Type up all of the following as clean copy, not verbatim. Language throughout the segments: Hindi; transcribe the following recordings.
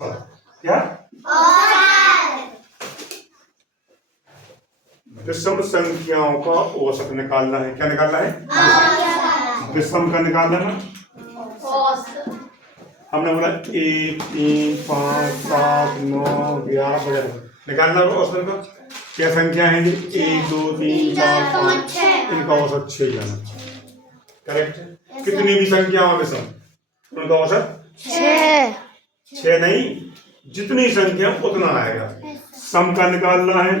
क्या विषम संख्याओं का औसत निकालना है। क्या निकालना है? विषम का निकालना है। हमने बोला 1 3 5 7 9 11 वगैरह निकालना होगा औसत का। क्या संख्या है? 1 2 3 4 5 इनका औसत 6 जाना। करेक्ट है। कितनी भी संख्या हो विषम उनका औसत 6 नहीं, जितनी संख्या उतना आएगा। सम का निकालना है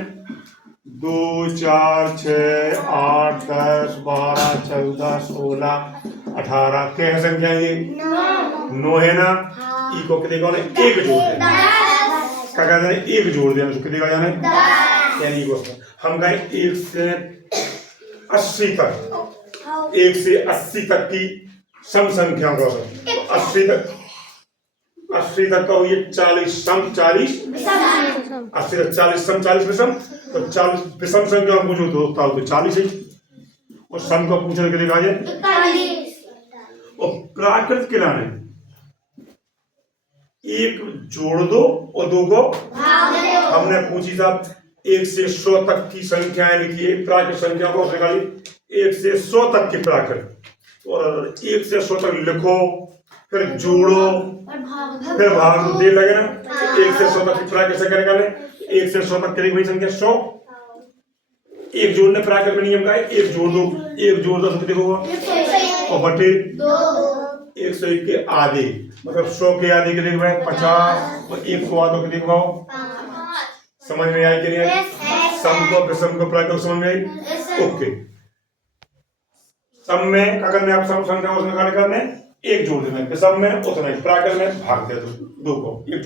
2 4 6 8 10 12 14 16 18 क्या है संख्या? ये 9 है ना। ई को कितने का एक जोड़ देना। क्या कहते हैं? एक जोड़ देना तो कितने का जाना है? यानी को हम कहें 1 से 80 तक, 1 से 80 तक की सम संख्याओं का 80 तक, 80 तक का हो ये 40 सम 40 80 तक 40 सम 40 विषम। तो 40 विषम संख्या पूछो तो 40 है और सम का पूछने के लिए कहा जाए। और प्राकृत के लाने एक जोड़ दो और 2 को हमने पूछी था 1 से 100 तक की संख्याएं लिखी। प्राकृत संख्या को निकाली 1 से 100 तक की प्राकृत, और 1 से 100 तक लिखो फिर जोड़ो फिर भाग दे लगे ना। 1 से 100 तक की प्राकृत संख्या निकाले। 1 से 100 तक की भाई संख्या 100। एक जोड़ने प्राकृत में नियम का है एक जोड़ दो, एक जोड़ दो तो कितने होगा और बटे 101 के आधे, मतलब 100 के आधे कितने के भाई 50 और 1 को आधो कितने को? समझ में आई कि नहीं आई? सम को विषम को प्राकृत समझ में आई? ओके। सम में अगर मैं आप सम संख्या उसमें निकालने एक जोड़ देना, विषम में उतना प्राकृत में भाग दे दो 2 को।